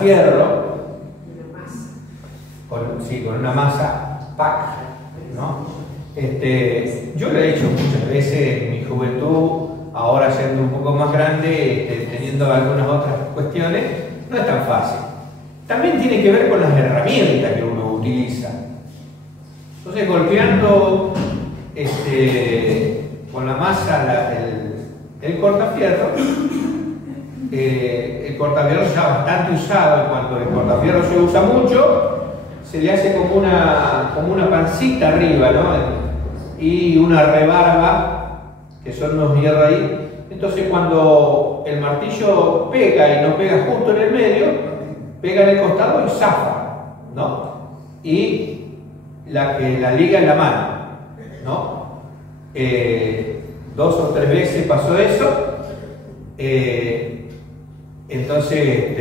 fierro, con una masa pack, ¿no? Yo lo he hecho muchas veces en mi juventud, ahora siendo un poco más grande, teniendo algunas otras cuestiones, no es tan fácil. También tiene que ver con las herramientas que uno utiliza. Entonces, golpeando con la masa el cortafierro, el cortafierro ya bastante usado, en cuanto el cortafierro se usa mucho, se le hace como una pancita arriba, ¿no? Y una rebarba, que son unos hierros ahí. Entonces, cuando el martillo pega y no pega justo en el medio, pega en el costado y zafa, ¿no? Y la liga en la mano, ¿no? 2 o 3 veces pasó eso. Entonces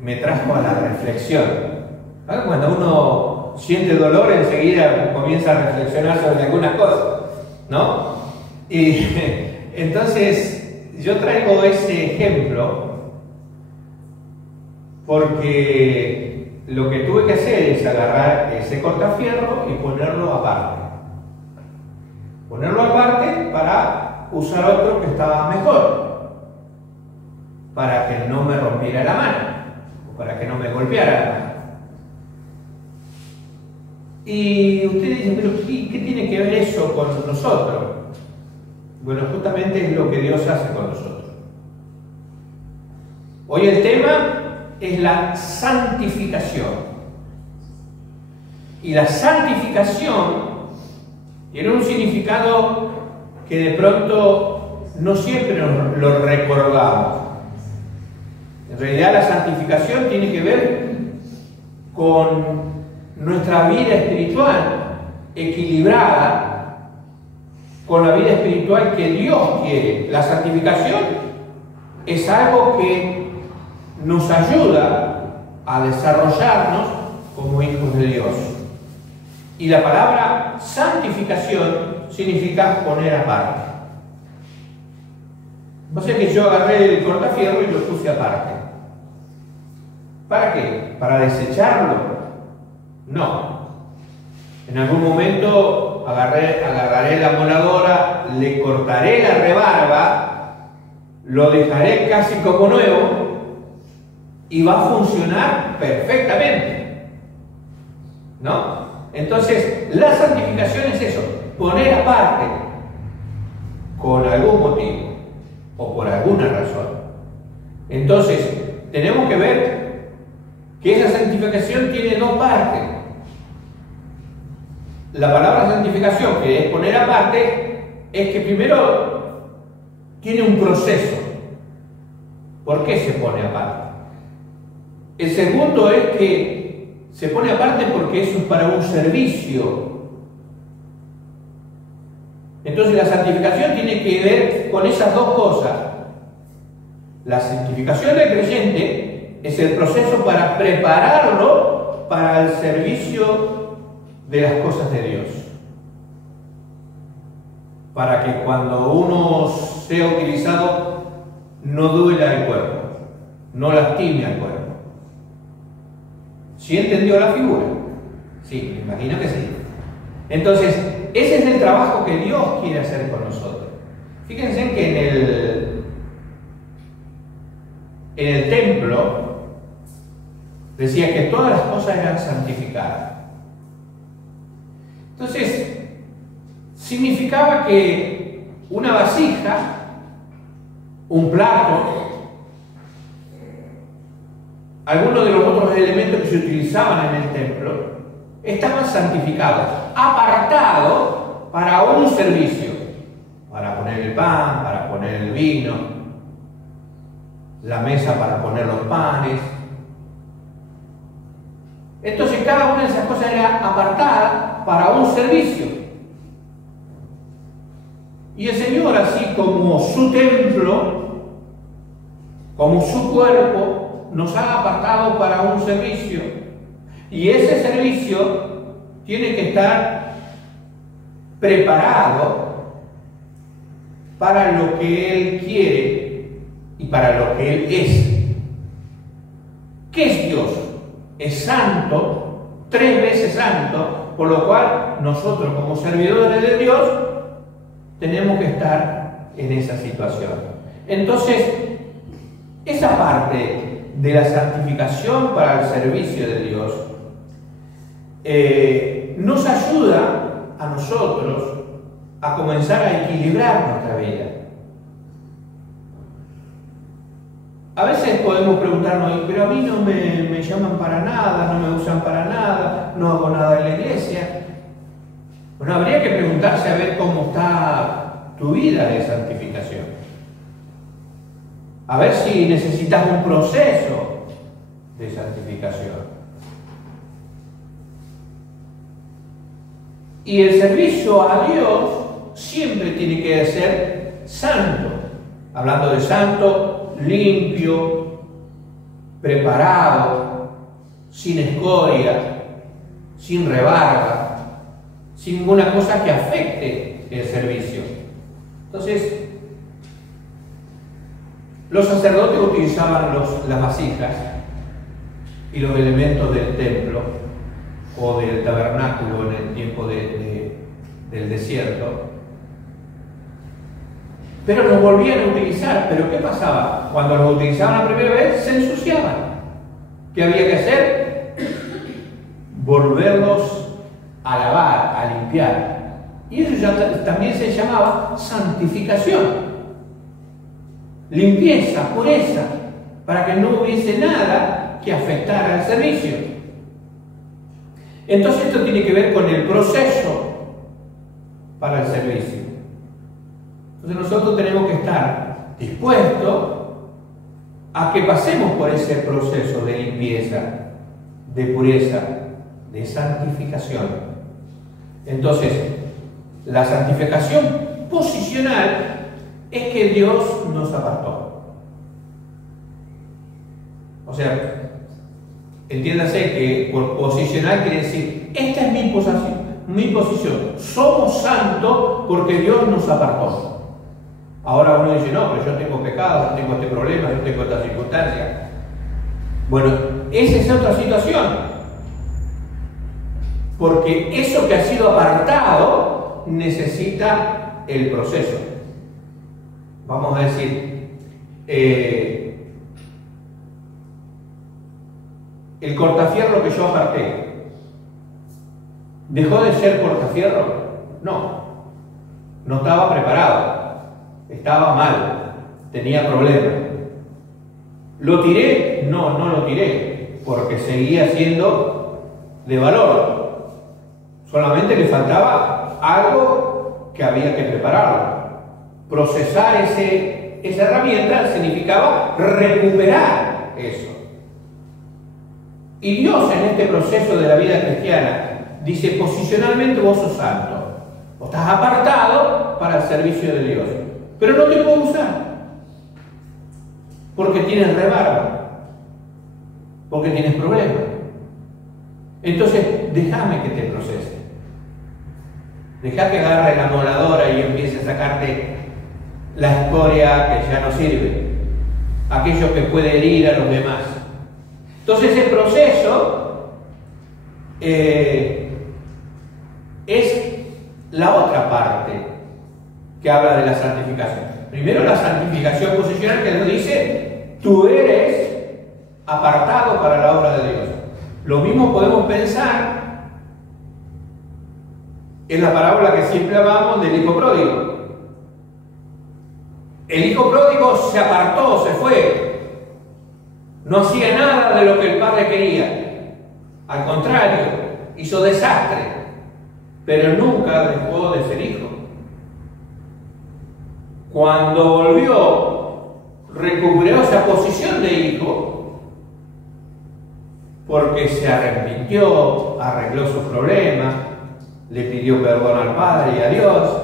me trajo a la reflexión. ¿Vale? Cuando uno siente dolor, enseguida comienza a reflexionar sobre algunas cosas, ¿no? Y entonces yo traigo ese ejemplo porque lo que tuve que hacer es agarrar ese cortafierro y ponerlo aparte. Ponerlo aparte para usar otro que estaba mejor, para que no me rompiera la mano, o para que no me golpeara la mano. Y ustedes dicen, pero ¿qué tiene que ver eso con nosotros? Bueno, justamente es lo que Dios hace con nosotros. Hoy el tema es la santificación. Y la santificación tiene un significado que de pronto no siempre lo recordamos. En realidad la santificación tiene que ver con nuestra vida espiritual equilibrada con la vida espiritual que Dios quiere. La santificación es algo que nos ayuda a desarrollarnos como hijos de Dios. Y la palabra santificación significa poner aparte. O sea que yo agarré el cortafierro y lo puse aparte. ¿Para qué? ¿Para desecharlo? No. En algún momento agarraré la moladora, le cortaré la rebarba, lo dejaré casi como nuevo y va a funcionar perfectamente, ¿no? Entonces, la santificación es eso, poner aparte con algún motivo o por alguna razón. Entonces, tenemos que ver que esa santificación tiene 2 partes. La palabra santificación, que es poner aparte, es que primero tiene un proceso. ¿Por qué se pone aparte? El segundo es que se pone aparte porque eso es para un servicio. Entonces la santificación tiene que ver con esas 2 cosas. La santificación del creyente es el proceso para prepararlo para el servicio de las cosas de Dios. Para que cuando uno sea utilizado no duela al cuerpo, no lastime al cuerpo. ¿Sí entendió la figura? Sí, me imagino que sí. Entonces, ese es el trabajo que Dios quiere hacer con nosotros. Fíjense que en el templo decía que todas las cosas eran santificadas. Entonces, significaba que una vasija, un plato, algunos de los otros elementos que se utilizaban en el templo, estaban santificados, apartados para un servicio, para poner el pan, para poner el vino, la mesa para poner los panes. Entonces cada una de esas cosas era apartada para un servicio. Y el Señor, así como su templo, como su cuerpo, nos ha apartado para un servicio. Y ese servicio tiene que estar preparado para lo que Él quiere y para lo que Él es. ¿Qué es Dios? Es santo, 3 veces santo, por lo cual nosotros como servidores de Dios tenemos que estar en esa situación. Entonces, esa parte de la santificación para el servicio de Dios nos ayuda a nosotros a comenzar a equilibrar nuestra vida. A veces podemos preguntarnos, pero a mí no me llaman para nada, no me usan para nada, no hago nada en la iglesia. Bueno, habría que preguntarse a ver cómo está tu vida de santificación. A ver si necesitas un proceso de santificación. Y el servicio a Dios siempre tiene que ser santo. Hablando de santo, limpio, preparado, sin escoria, sin rebarba, sin ninguna cosa que afecte el servicio. Entonces, los sacerdotes utilizaban las vasijas y los elementos del templo o del tabernáculo en el tiempo del desierto, pero los volvían a utilizar. ¿Pero qué pasaba? Cuando los utilizaban la primera vez, se ensuciaban. ¿Qué había que hacer? Volverlos a lavar, a limpiar. Y eso ya también se llamaba santificación. Limpieza, pureza, para que no hubiese nada que afectara al servicio. Entonces esto tiene que ver con el proceso para el servicio. Entonces nosotros tenemos que estar dispuestos a que pasemos por ese proceso de limpieza, de pureza, de santificación. Entonces, la santificación posicional es que Dios nos apartó. O sea, entiéndase que por posicional quiere decir, esta es mi posición. Somos santos porque Dios nos apartó. Ahora uno dice, no, pero yo tengo pecado, yo tengo este problema, yo tengo esta circunstancia. Bueno, esa es otra situación. Porque eso que ha sido apartado necesita el proceso. Vamos a decir, el cortafierro que yo aparté, ¿dejó de ser cortafierro? No estaba preparado. Estaba mal, tenía problemas. ¿Lo tiré? No lo tiré, porque seguía siendo de valor. Solamente le faltaba algo que había que prepararlo. Procesar esa herramienta significaba recuperar eso. Y Dios en este proceso de la vida cristiana dice, posicionalmente vos sos santo. Vos estás apartado para el servicio de Dios. Pero no te puedo usar porque tienes rebarba, porque tienes problemas. Entonces, déjame que te procese. Deja que agarre la moladora y empiece a sacarte la escoria que ya no sirve, aquello que puede herir a los demás. Entonces, el proceso es la otra parte que habla de la santificación. Primero la santificación posicional, que nos dice, tú eres apartado para la obra de Dios. Lo mismo podemos pensar en la parábola que siempre hablamos del hijo pródigo. El hijo pródigo se apartó, se fue. No hacía nada de lo que el padre quería. Al contrario, hizo desastre. Pero nunca dejó de ser hijo. Cuando volvió, recuperó esa posición de hijo porque se arrepintió, arregló sus problemas, le pidió perdón al Padre y a Dios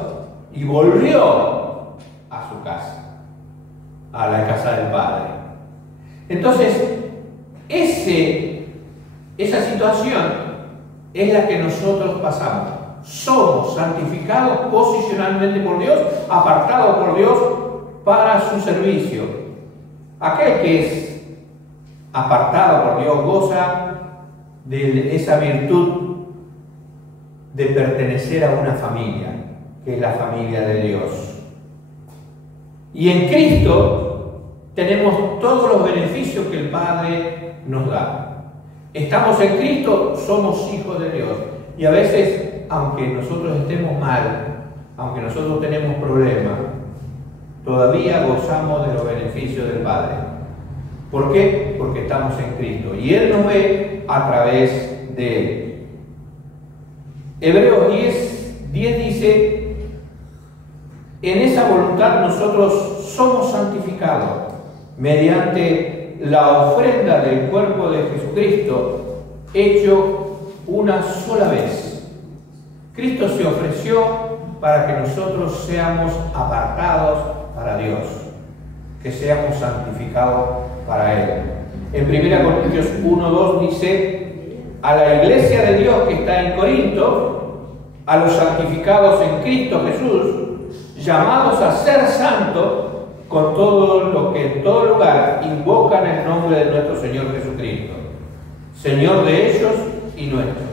y volvió a su casa, a la casa del Padre. Entonces, esa situación es la que nosotros pasamos. Somos santificados posicionalmente por Dios, apartados por Dios para su servicio. Aquel que es apartado por Dios, goza de esa virtud de pertenecer a una familia, que es la familia de Dios. Y en Cristo tenemos todos los beneficios que el Padre nos da. Estamos en Cristo, somos hijos de Dios. Y a veces, aunque nosotros estemos mal, aunque nosotros tenemos problemas, todavía gozamos de los beneficios del Padre. ¿Por qué? Porque estamos en Cristo. Y Él nos ve a través de Él. Hebreos 10 dice, en esa voluntad nosotros somos santificados mediante la ofrenda del cuerpo de Jesucristo, hecho una sola vez. Cristo se ofreció para que nosotros seamos apartados para Dios, que seamos santificados para Él. En 1 Corintios 1:2 dice, a la iglesia de Dios que está en Corinto, a los santificados en Cristo Jesús, llamados a ser santos, con todo lo que en todo lugar invocan el nombre de nuestro Señor Jesucristo, Señor de ellos y nuestro.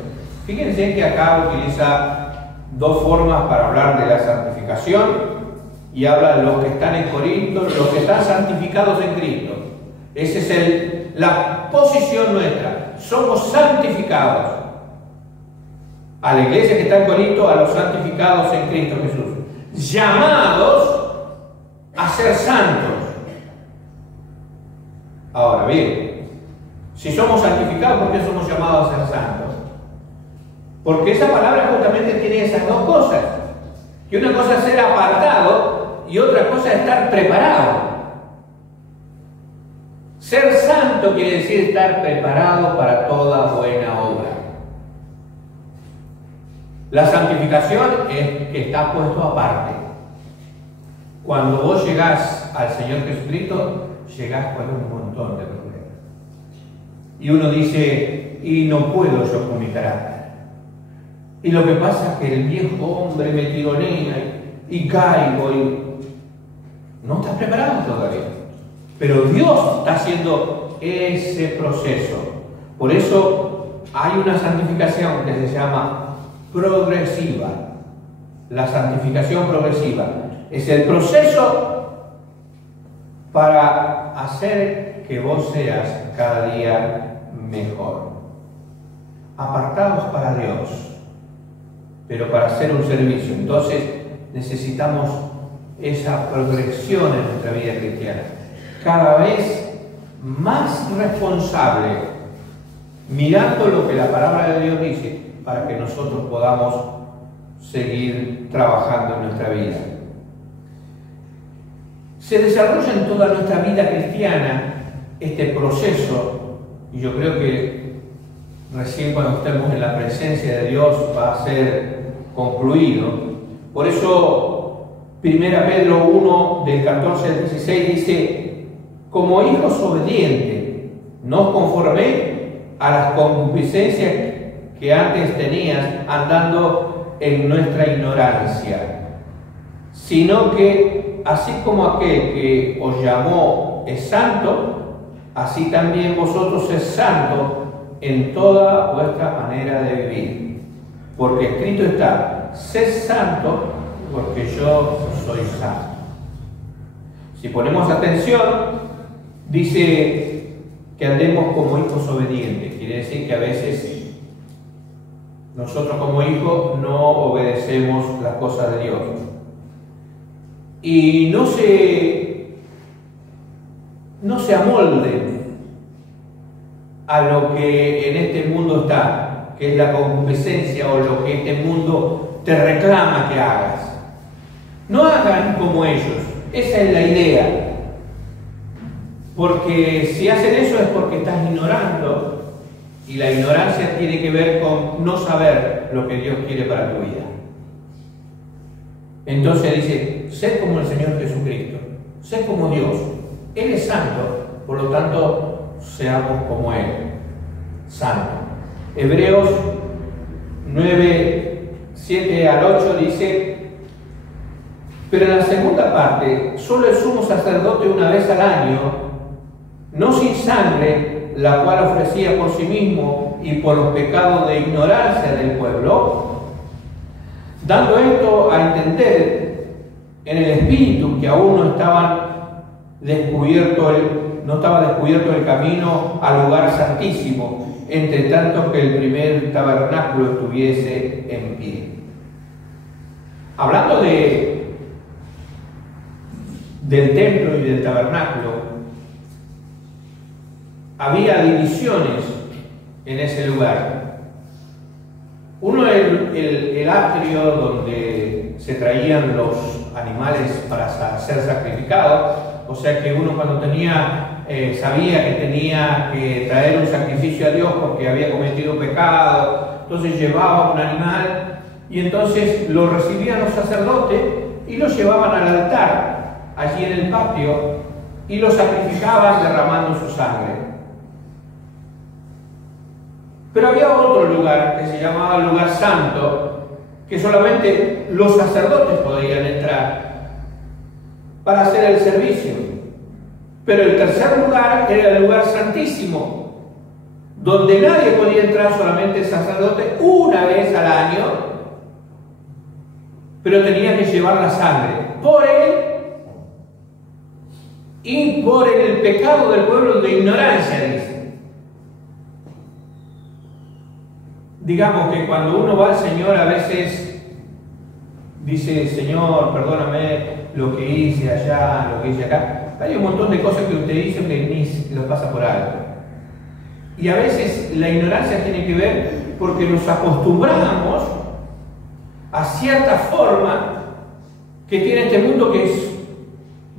Fíjense que acá utiliza dos formas para hablar de la santificación, y habla de los que están en Corinto, los que están santificados en Cristo. Esa es la posición nuestra. Somos santificados. A la iglesia que está en Corinto, a los santificados en Cristo Jesús. Llamados a ser santos. Ahora bien, si somos santificados, ¿por qué somos llamados a ser santos? Porque esa palabra justamente tiene esas dos cosas. Que una cosa es ser apartado y otra cosa es estar preparado. Ser santo quiere decir estar preparado para toda buena obra. La santificación es que está puesto aparte. Cuando vos llegás al Señor Jesucristo, llegás con un montón de problemas. Y uno dice, y no puedo yo con mi carácter. Y lo que pasa es que el viejo hombre me tironea y caigo y no estás preparado todavía. Pero Dios está haciendo ese proceso. Por eso hay una santificación que se llama progresiva. La santificación progresiva es el proceso para hacer que vos seas cada día mejor. Apartados para Dios, pero para hacer un servicio. Entonces necesitamos esa progresión en nuestra vida cristiana. Cada vez más responsable, mirando lo que la palabra de Dios dice, para que nosotros podamos seguir trabajando en nuestra vida. Se desarrolla en toda nuestra vida cristiana este proceso, y yo creo que recién cuando estemos en la presencia de Dios va a ser concluido. Por eso 1 Pedro 1, del 14 al 16 dice, como hijos obedientes, no os conforméis a las concupiscencias que antes tenías andando en nuestra ignorancia, sino que así como aquel que os llamó es santo, así también vosotros es santo en toda vuestra manera de vivir. Porque escrito está, sed santo porque yo soy santo. Si ponemos atención, dice que andemos como hijos obedientes. Quiere decir que a veces nosotros como hijos no obedecemos las cosas de Dios. Y no se amolden a lo que en este mundo está, que es la concupiscencia o lo que este mundo te reclama que hagas. No hagan como ellos, esa es la idea. Porque si hacen eso es porque estás ignorando, y la ignorancia tiene que ver con no saber lo que Dios quiere para tu vida. Entonces dice, sed como el Señor Jesucristo, sed como Dios. Él es santo, por lo tanto, seamos como Él, santo. Hebreos 9, 7 al 8 dice, pero en la segunda parte, solo el sumo sacerdote una vez al año, no sin sangre, la cual ofrecía por sí mismo y por los pecados de ignorancia del pueblo, dando esto a entender en el Espíritu que aún no estaba descubierto el camino al lugar santísimo, entre tanto que el primer tabernáculo estuviese en pie. Hablando del templo y del tabernáculo, había divisiones en ese lugar. Uno es el atrio donde se traían los animales para ser sacrificados, o sea que uno cuando sabía que tenía que traer un sacrificio a Dios porque había cometido pecado, entonces llevaba un animal y entonces lo recibían los sacerdotes y lo llevaban al altar allí en el patio y lo sacrificaban derramando su sangre. Pero había otro lugar que se llamaba el lugar santo, que solamente los sacerdotes podían entrar para hacer el servicio. Pero el tercer lugar era el lugar santísimo, donde nadie podía entrar, solamente el sacerdote una vez al año, pero tenía que llevar la sangre por él y por el pecado del pueblo de ignorancia, dice. Digamos que cuando uno va al Señor a veces dice: Señor, perdóname lo que hice allá, lo que hice acá. Hay un montón de cosas que usted hizo que ni lo pasa por alto. Y a veces la ignorancia tiene que ver porque nos acostumbramos a cierta forma que tiene este mundo que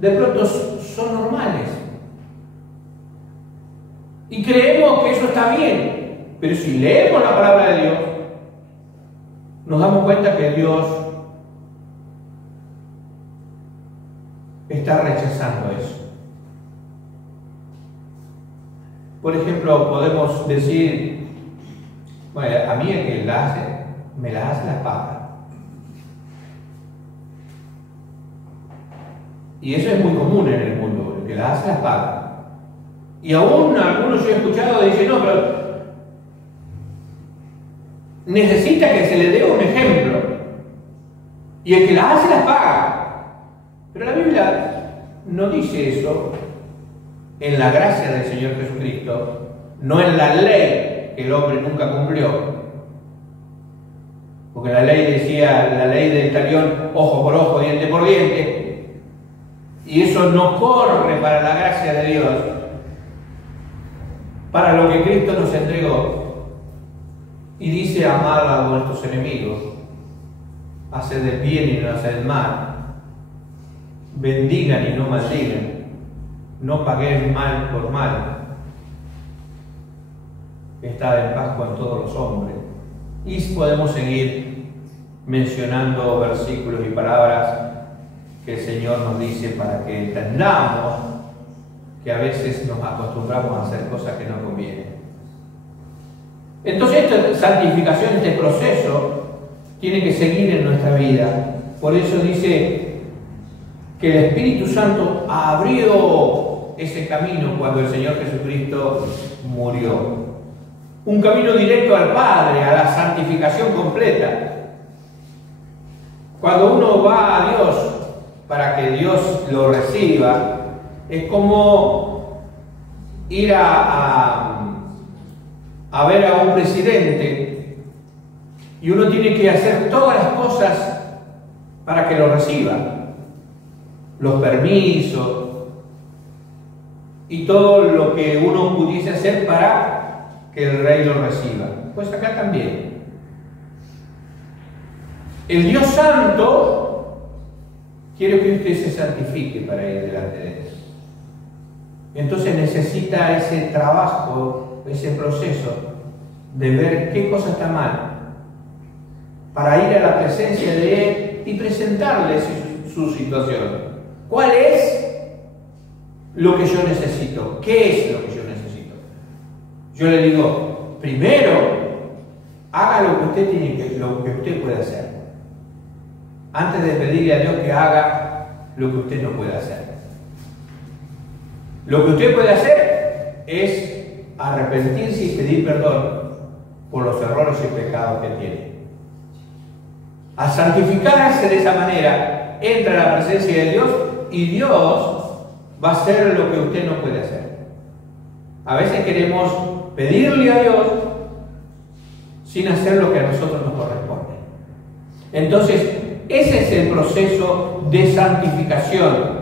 de pronto son normales. Y creemos que eso está bien. Pero si leemos la palabra de Dios, nos damos cuenta que Dios está rechazando eso. Por ejemplo, podemos decir: bueno, a mí el que la hace, me la hace la paga. Y eso es muy común en el mundo, el que la hace la paga. Y aún algunos yo he escuchado dicen: no, pero necesita que se le dé un ejemplo. Y el que la hace la paga. Pero la Biblia no dice eso en la gracia del Señor Jesucristo, no en la ley que el hombre nunca cumplió. Porque la ley decía, la ley del talión, ojo por ojo, diente por diente. Y eso no corre para la gracia de Dios, para lo que Cristo nos entregó. Y dice: amad a vuestros enemigos, haced el bien y no haced el mal, bendigan y no maldigan, no paguéis mal por mal, estad en paz con todos los hombres. Y podemos seguir mencionando versículos y palabras que el Señor nos dice para que entendamos que a veces nos acostumbramos a hacer cosas que no convienen. Entonces esta santificación, este proceso, tiene que seguir en nuestra vida. Por eso dice que el Espíritu Santo abrió ese camino cuando el Señor Jesucristo murió. Un camino directo al Padre, a la santificación completa. Cuando uno va a Dios para que Dios lo reciba, es como ir a ver a un presidente y uno tiene que hacer todas las cosas para que lo reciba, los permisos y todo lo que uno pudiese hacer para que el rey lo reciba. Pues acá también el Dios Santo quiere que usted se santifique para ir delante de Él. Entonces necesita ese trabajo, ese proceso de ver qué cosa está mal, para ir a la presencia de Él y presentarle su situación. ¿Cuál es lo que yo necesito? ¿Qué es lo que yo necesito? Yo le digo: primero, haga lo que usted lo que usted puede hacer, antes de pedirle a Dios que haga lo que usted no puede hacer. Lo que usted puede hacer es arrepentirse y pedir perdón por los errores y pecados que tiene. Al santificarse de esa manera, entra a la presencia de Dios y Dios va a hacer lo que usted no puede hacer. A veces queremos pedirle a Dios sin hacer lo que a nosotros nos corresponde. Entonces, ese es el proceso de santificación.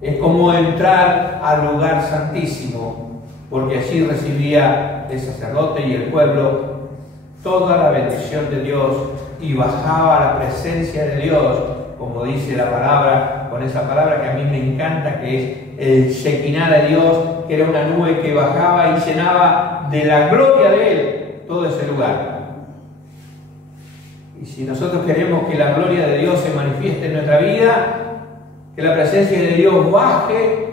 Es como entrar al lugar santísimo, porque allí recibía el sacerdote y el pueblo toda la bendición de Dios y bajaba a la presencia de Dios, como dice la palabra, con esa palabra que a mí me encanta, que es el Shekinah de Dios, que era una nube que bajaba y llenaba de la gloria de Él todo ese lugar. Y si nosotros queremos que la gloria de Dios se manifieste en nuestra vida, que la presencia de Dios baje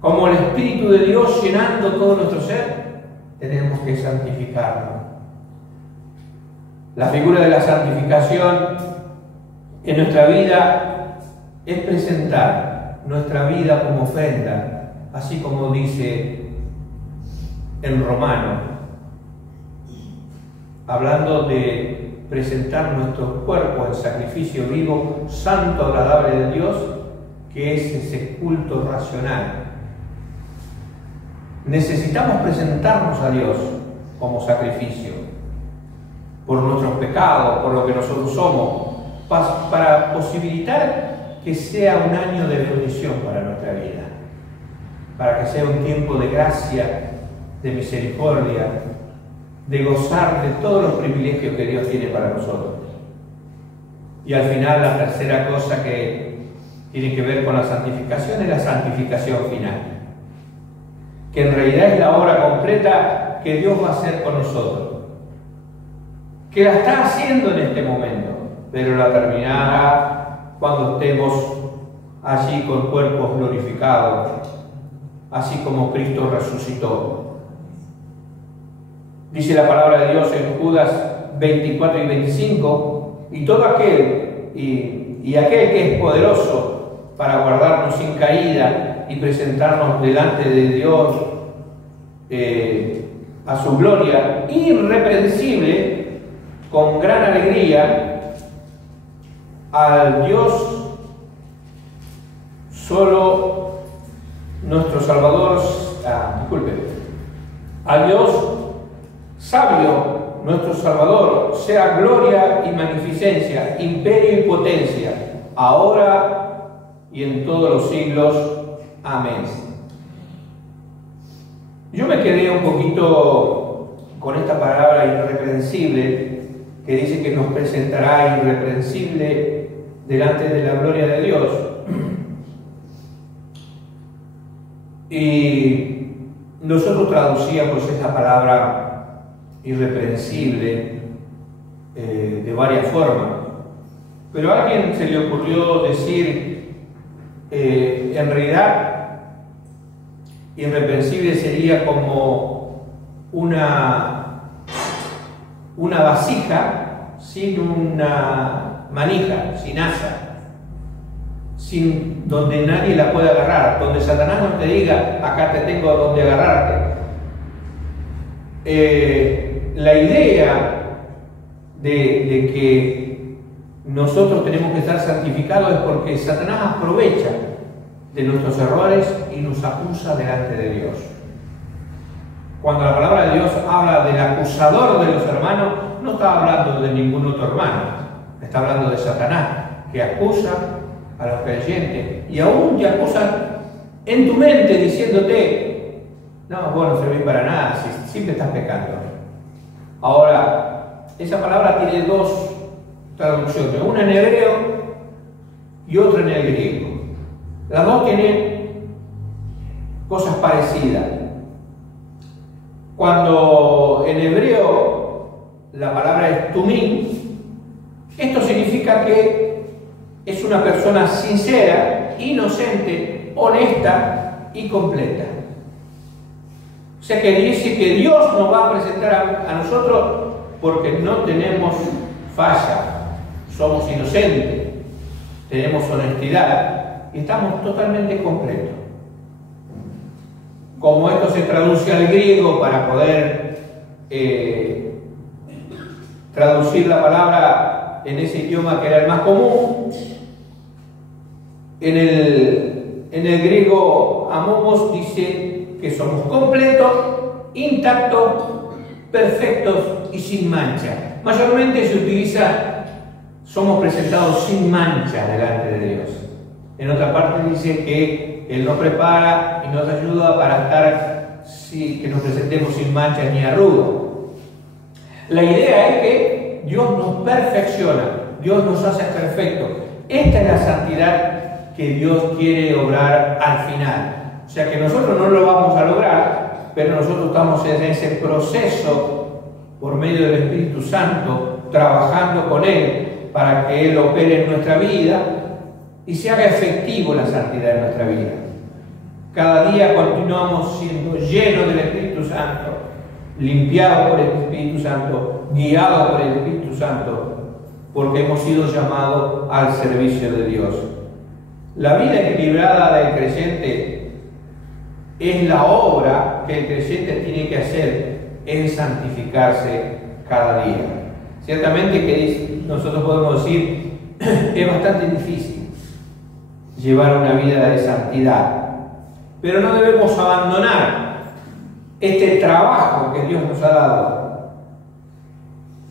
como el Espíritu de Dios llenando todo nuestro ser, tenemos que santificarnos. La figura de la santificación en nuestra vida es presentar nuestra vida como ofrenda, así como dice en Romano, hablando de presentar nuestro cuerpo en sacrificio vivo, santo, agradable de Dios, que es ese culto racional. Necesitamos presentarnos a Dios como sacrificio por nuestros pecados, por lo que nosotros somos, para posibilitar que sea un año de bendición para nuestra vida, para que sea un tiempo de gracia, de misericordia, de gozar de todos los privilegios que Dios tiene para nosotros. Y al final, la tercera cosa que tiene que ver con la santificación es la santificación final, que en realidad es la obra completa que Dios va a hacer con nosotros, que la está haciendo en este momento, pero la terminará cuando estemos allí con cuerpos glorificados, así como Cristo resucitó. Dice la palabra de Dios en Judas 24 y 25, y todo aquel, y aquel que es poderoso para guardarnos sin caída y presentarnos delante de Dios a su gloria irreprensible, con gran alegría, al Dios solo nuestro Salvador, al Dios sabio, nuestro Salvador, sea gloria y magnificencia, imperio y potencia, ahora y en todos los siglos. Amén. Yo me quedé un poquito con esta palabra irreprensible, que dice que nos presentará irreprensible delante de la gloria de Dios. Y nosotros traducíamos esta palabra irreprensible de varias formas, pero a alguien se le ocurrió decir en realidad irreprensible sería como una vasija sin una manija, sin asa, donde nadie la puede agarrar, donde Satanás no te diga acá te tengo donde agarrarte. La idea de que nosotros tenemos que estar santificados es porque Satanás aprovecha de nuestros errores y nos acusa delante de Dios. Cuando la palabra de Dios habla del acusador de los hermanos, no está hablando de ningún otro hermano, está hablando de Satanás, que acusa a los creyentes y aún te acusa en tu mente diciéndote: no, vos no servís para nada, si siempre estás pecando. Ahora, esa palabra tiene dos traducciones, una en hebreo y otra en el griego. Las dos tienen cosas parecidas. Cuando en hebreo la palabra es tumim, esto significa que es una persona sincera, inocente, honesta y completa. O sea que dice que Dios nos va a presentar a nosotros porque no tenemos falla, somos inocentes, tenemos honestidad y estamos totalmente completos. como esto se traduce al griego para poder traducir la palabra en ese idioma que era el más común, en el griego amomos dice que somos completos, intactos, perfectos y sin mancha. Mayormente se utiliza, somos presentados sin mancha delante de Dios. En otra parte dice que Él nos prepara y nos ayuda para estar, que nos presentemos sin mancha ni arruga. La idea es que Dios nos perfecciona, Dios nos hace perfectos. Esta es la santidad que Dios quiere obrar al final. O sea que nosotros no lo vamos a lograr, pero nosotros estamos en ese proceso por medio del Espíritu Santo, trabajando con Él para que Él opere en nuestra vida y se haga efectivo la santidad en nuestra vida. Cada día continuamos siendo llenos del Espíritu Santo, limpiados por el Espíritu Santo, guiados por el Espíritu Santo, porque hemos sido llamados al servicio de Dios. La vida equilibrada del creyente es la obra que el creyente tiene que hacer en santificarse cada día. Ciertamente que nosotros podemos decir es bastante difícil llevar una vida de santidad, pero no debemos abandonar este trabajo que Dios nos ha dado.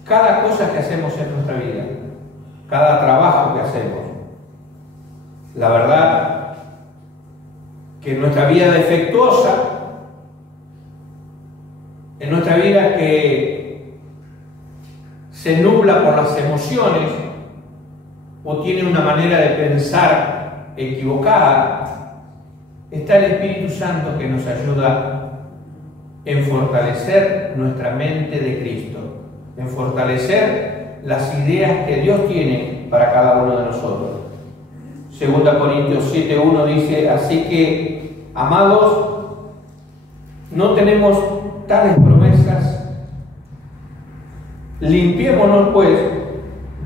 Cada cosa que hacemos en nuestra vida, cada trabajo que hacemos, la verdad que en nuestra vida defectuosa, en nuestra vida que se nubla por las emociones o tiene una manera de pensar equivocada, está el Espíritu Santo que nos ayuda en fortalecer nuestra mente de Cristo, en fortalecer las ideas que Dios tiene para cada uno de nosotros. 2 Corintios 7:1 dice: así que, amados, no tenemos tales promesas, limpiémonos pues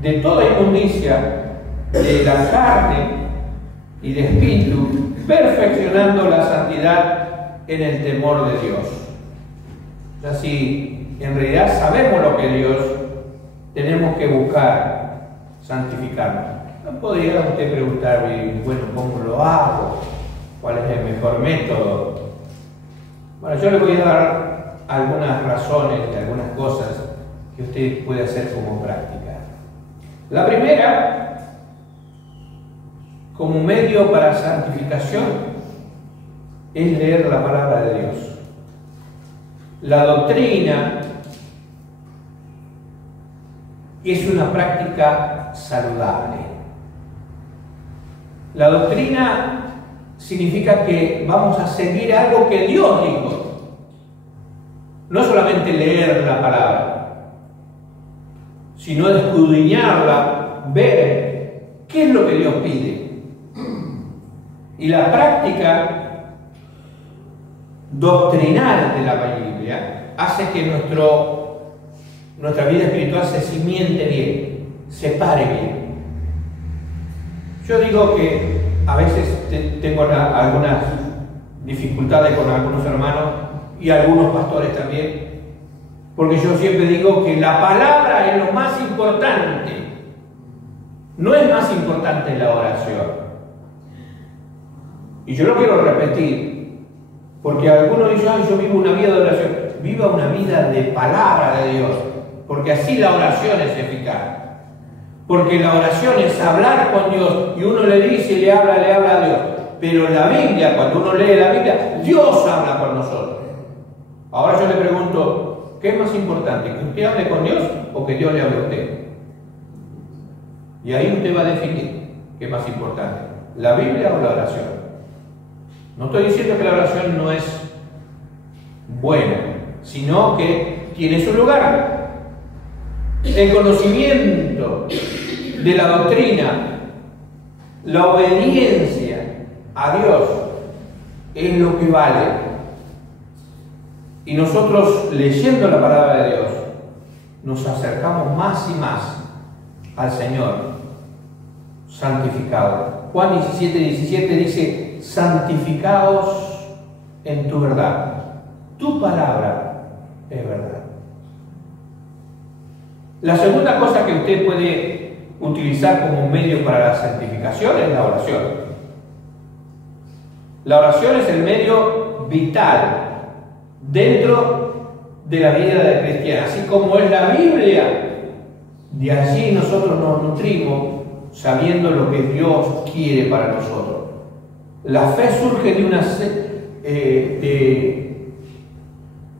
de toda inmundicia de la carne y de espíritu, perfeccionando la santidad en el temor de Dios. O sea, si en realidad sabemos lo que es Dios, tenemos que buscar santificarnos. No podría usted preguntar, bueno, ¿cómo lo hago? ¿Cuál es el mejor método? Bueno, yo le voy a dar algunas razones de algunas cosas que usted puede hacer como práctica. La primera, como medio para santificación, es leer la palabra de Dios. La doctrina es una práctica saludable. La doctrina significa que vamos a seguir algo que Dios dijo. No solamente leer la palabra, sino escudriñarla, ver qué es lo que Dios pide. Y la práctica doctrinal de la Biblia hace que nuestra vida espiritual se cimiente bien, se pare bien. Yo digo que a veces tengo algunas dificultades con algunos hermanos y algunos pastores también, porque yo siempre digo que la palabra es lo más importante, no es más importante la oración. Y yo lo quiero repetir, porque algunos dicen: ay, yo vivo una vida de oración. Viva una vida de palabra de Dios, porque así la oración es eficaz. Porque la oración es hablar con Dios, y uno le dice y le habla a Dios. Pero la Biblia, cuando uno lee la Biblia, Dios habla con nosotros. Ahora yo le pregunto, ¿qué es más importante? ¿Que usted hable con Dios o que Dios le hable a usted? Y ahí usted va a definir qué es más importante, la Biblia o la oración. No estoy diciendo que la oración no es buena, sino que tiene su lugar. El conocimiento de la doctrina, la obediencia a Dios es lo que vale. Y nosotros, leyendo la palabra de Dios, nos acercamos más y más al Señor santificado. Juan 17:17 dice: santificaos en tu verdad. Tu palabra es verdad. La segunda cosa que usted puede utilizar como medio para la santificación es la oración. La oración es el medio vital dentro de la vida de cristiana. Así como es la Biblia, de allí nosotros nos nutrimos sabiendo lo que Dios quiere para nosotros. La fe surge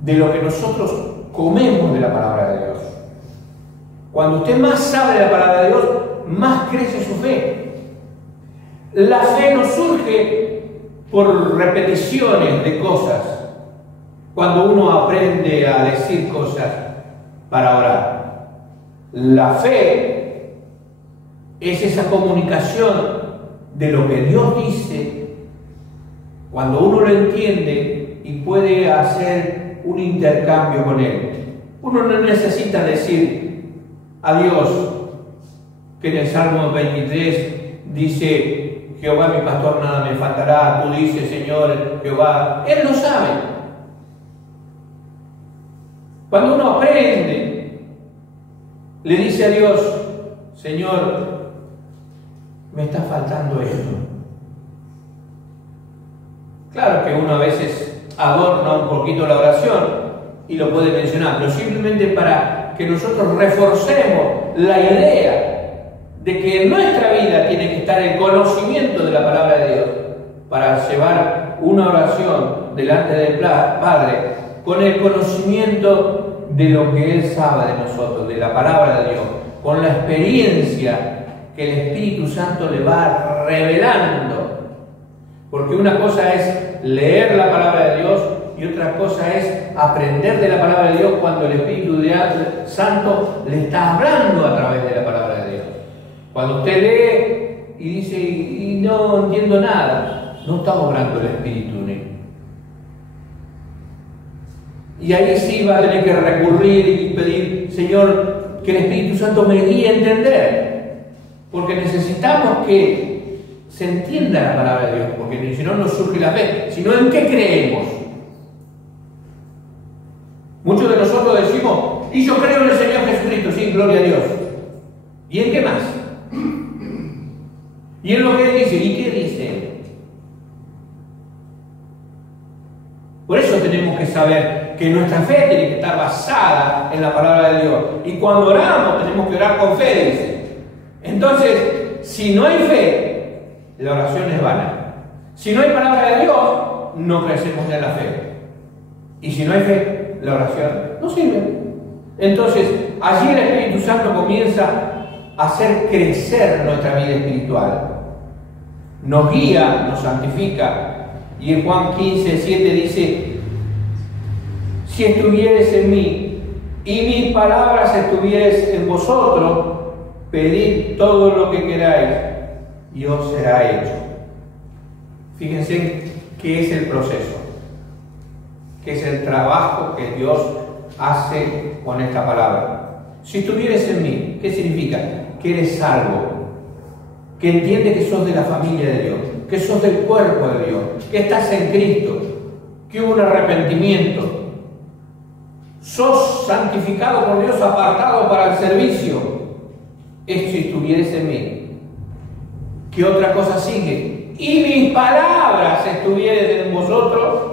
de lo que nosotros comemos de la palabra de Dios. Cuando usted más sabe de la palabra de Dios, más crece su fe. La fe no surge por repeticiones de cosas, cuando uno aprende a decir cosas para orar. La fe es esa comunicación de lo que Dios dice, cuando uno lo entiende y puede hacer un intercambio con Él. Uno no necesita decir a Dios, que en el Salmo 23 dice: Jehová mi pastor, nada me faltará. Tú dices, Señor Jehová. Él lo sabe. Cuando uno aprende, le dice a Dios: Señor, me está faltando esto. Claro que uno a veces adorna un poquito la oración y lo puede mencionar, pero simplemente para que nosotros reforcemos la idea de que en nuestra vida tiene que estar el conocimiento de la palabra de Dios para llevar una oración delante del Padre con el conocimiento de lo que Él sabe de nosotros, de la palabra de Dios, con la experiencia que el Espíritu Santo le va revelando. Porque una cosa es leer la palabra de Dios y otra cosa es aprender de la palabra de Dios cuando el Espíritu Santo le está hablando a través de la palabra de Dios. Cuando usted lee y dice, y no entiendo nada, no está obrando el Espíritu en él. Y ahí sí va a tener que recurrir y pedir: Señor, que el Espíritu Santo me guíe a entender. Porque necesitamos que se entienda la palabra de Dios, porque si no, no surge la fe. Si no, ¿en qué creemos? Muchos de nosotros decimos: y yo creo en el Señor Jesucristo. Sí, gloria a Dios. ¿Y en qué más? Y en lo que Él dice. ¿Y qué dice? Por eso tenemos que saber que nuestra fe tiene que estar basada en la palabra de Dios. Y cuando oramos, tenemos que orar con fe, dice. Entonces, si no hay fe, la oración es vana. Si no hay palabra de Dios, no crecemos en la fe. Y si no hay fe, la oración no sirve. Entonces, allí el Espíritu Santo comienza a hacer crecer nuestra vida espiritual. Nos guía, nos santifica. Y en Juan 15:7 dice: si estuvieres en mí y mis palabras estuvieres en vosotros, pedid todo lo que queráis y os será hecho. Fíjense qué es el proceso, qué es el trabajo que Dios hace con esta palabra. Si estuvieres en mí, ¿qué significa? Que eres salvo, que entiendes que sos de la familia de Dios, que sos del cuerpo de Dios, que estás en Cristo, que hubo un arrepentimiento, sos santificado por Dios, apartado para el servicio. Es si estuvieres en mí. ¿Qué otra cosa sigue? Y mis palabras estuvieran en vosotros.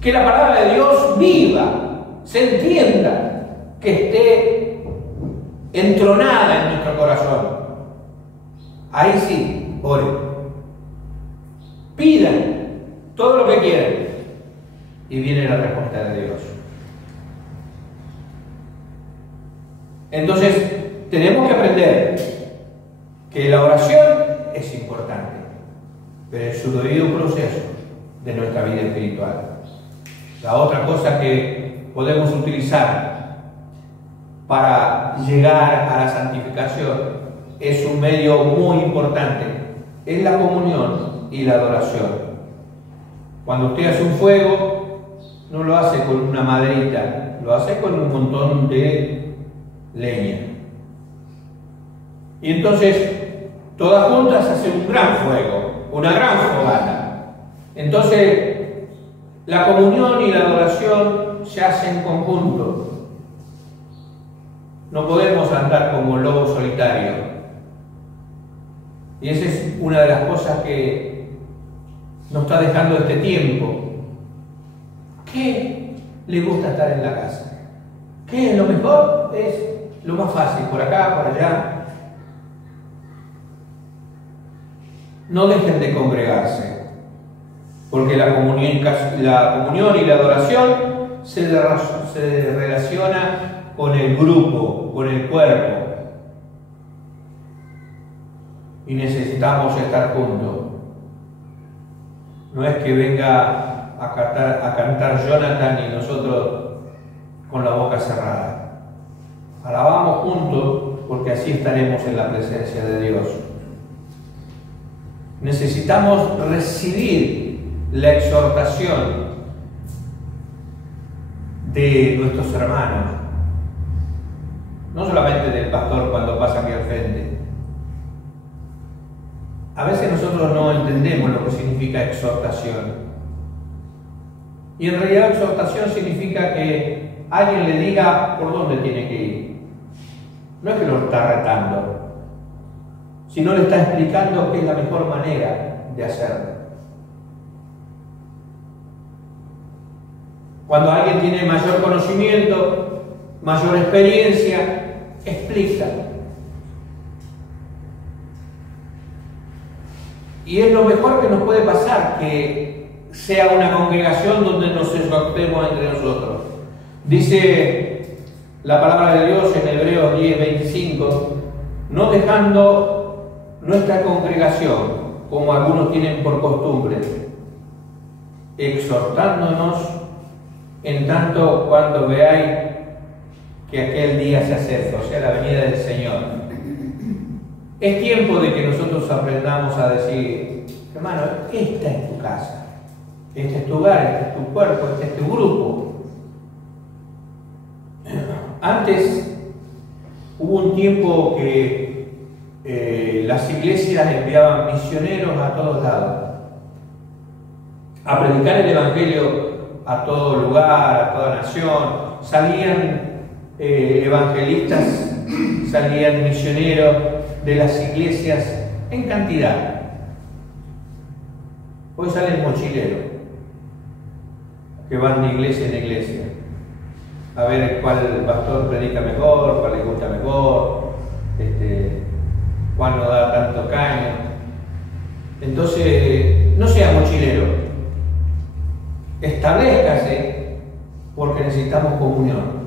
Que la palabra de Dios viva, se entienda, que esté entronada en nuestro corazón. Ahí sí, oren. Pidan todo lo que quieran. Y viene la respuesta de Dios. Entonces, tenemos que aprender que la oración es importante, pero es su debido proceso de nuestra vida espiritual. La otra cosa que podemos utilizar para llegar a la santificación es un medio muy importante, es la comunión y la adoración. Cuando usted hace un fuego, no lo hace con una maderita, lo hace con un montón de leña. Y entonces, todas juntas hacen un gran fuego, una gran fogata. Entonces, la comunión y la adoración se hacen en conjunto. No podemos andar como lobo solitario. Y esa es una de las cosas que nos está dejando este tiempo. ¿Qué le gusta estar en la casa? ¿Qué es lo mejor? Es lo más fácil, por acá, por allá. No dejen de congregarse, porque la comunión y la adoración se relaciona con el grupo, con el cuerpo. Y necesitamos estar juntos. No es que venga a cantar Jonathan y nosotros con la boca cerrada. Alabamos juntos porque así estaremos en la presencia de Dios. Necesitamos recibir la exhortación de nuestros hermanos, no solamente del pastor cuando pasa aquí al frente. A veces nosotros no entendemos lo que significa exhortación. Y en realidad exhortación significa que alguien le diga por dónde tiene que ir. No es que lo está retando, sino le está explicando qué es la mejor manera de hacerlo. Cuando alguien tiene mayor conocimiento, mayor experiencia, explica. Y es lo mejor que nos puede pasar, que sea una congregación donde nos exhortemos entre nosotros. Dice la palabra de Dios en Hebreos 10:25, no dejando nuestra congregación, como algunos tienen por costumbre, exhortándonos en tanto cuando veáis que aquel día se acerca, o sea, la venida del Señor. Es tiempo de que nosotros aprendamos a decir, hermano, esta es tu casa, este es tu hogar, este es tu cuerpo, este es tu grupo. Antes hubo un tiempo que las iglesias enviaban misioneros a todos lados a predicar el evangelio a todo lugar, a toda nación. Salían evangelistas, salían misioneros de las iglesias en cantidad. Hoy salen mochileros que van de iglesia en iglesia a ver cuál pastor predica mejor, cuál le gusta mejor, cuál no da tanto caño. Entonces, no sea mochilero, establezcase, porque necesitamos comunión.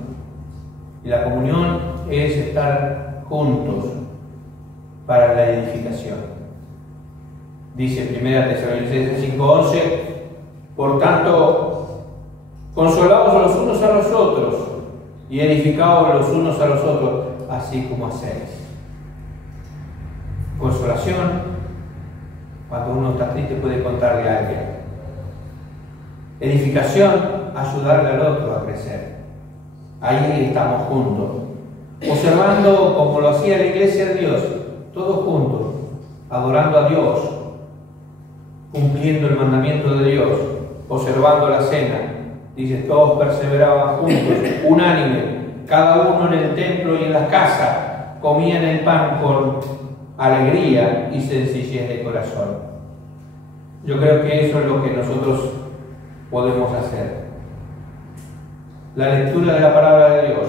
Y la comunión es estar juntos para la edificación. Dice 1 Tesalonicenses 5:11, por tanto, consolaos los unos a los otros y edificaos los unos a los otros, así como hacéis. Consolación, cuando uno está triste puede contarle a alguien. Edificación, ayudarle al otro a crecer. Ahí estamos juntos, observando como lo hacía la iglesia de Dios, todos juntos, adorando a Dios, cumpliendo el mandamiento de Dios, observando la cena. Dice, todos perseveraban juntos, unánime, cada uno en el templo y en las casas, comían el pan con alegría y sencillez de corazón. Yo creo que eso es lo que nosotros podemos hacer. La lectura de la palabra de Dios,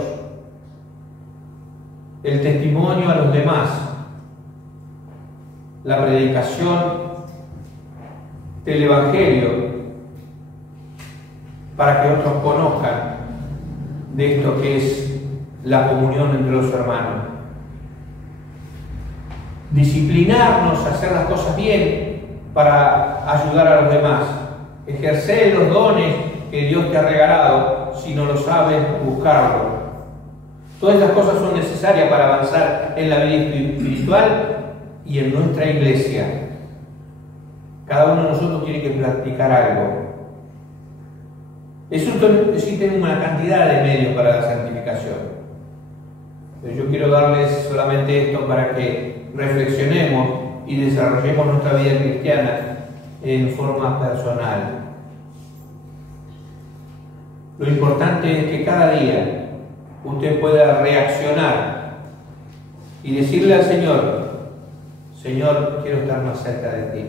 el testimonio a los demás, la predicación del Evangelio, para que otros conozcan de esto que es la comunión entre los hermanos. Disciplinarnos a hacer las cosas bien para ayudar a los demás. Ejercer los dones que Dios te ha regalado, si no lo sabes, buscarlo. Todas estas cosas son necesarias para avanzar en la vida espiritual y en nuestra iglesia. Cada uno de nosotros tiene que practicar algo. Existen una cantidad de medios para la santificación. Pero yo quiero darles solamente esto para que reflexionemos y desarrollemos nuestra vida cristiana en forma personal. Lo importante es que cada día usted pueda reaccionar y decirle al Señor: Señor, quiero estar más cerca de ti.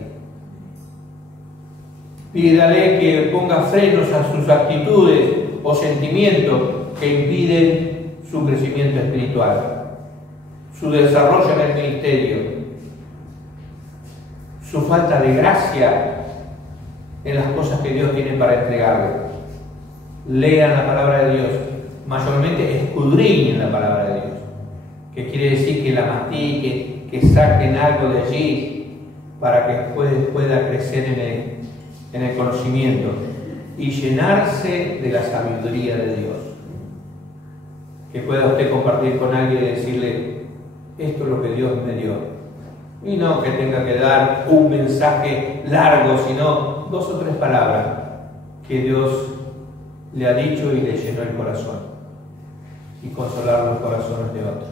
Pídale que ponga frenos a sus actitudes o sentimientos que impiden su crecimiento espiritual, su desarrollo en el ministerio, su falta de gracia en las cosas que Dios tiene para entregarle. Lean la palabra de Dios, mayormente escudriñen la palabra de Dios, que quiere decir que la mastiquen, que saquen algo de allí para que pueda crecer en el conocimiento y llenarse de la sabiduría de Dios. Que pueda usted compartir con alguien y decirle: esto es lo que Dios me dio. Y no que tenga que dar un mensaje largo, sino 2 o 3 palabras que Dios le ha dicho y le llenó el corazón, y consolar los corazones de otros.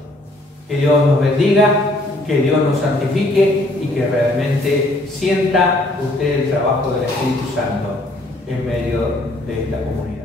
Que Dios nos bendiga, que Dios nos santifique y que realmente sienta usted el trabajo del Espíritu Santo en medio de esta comunidad.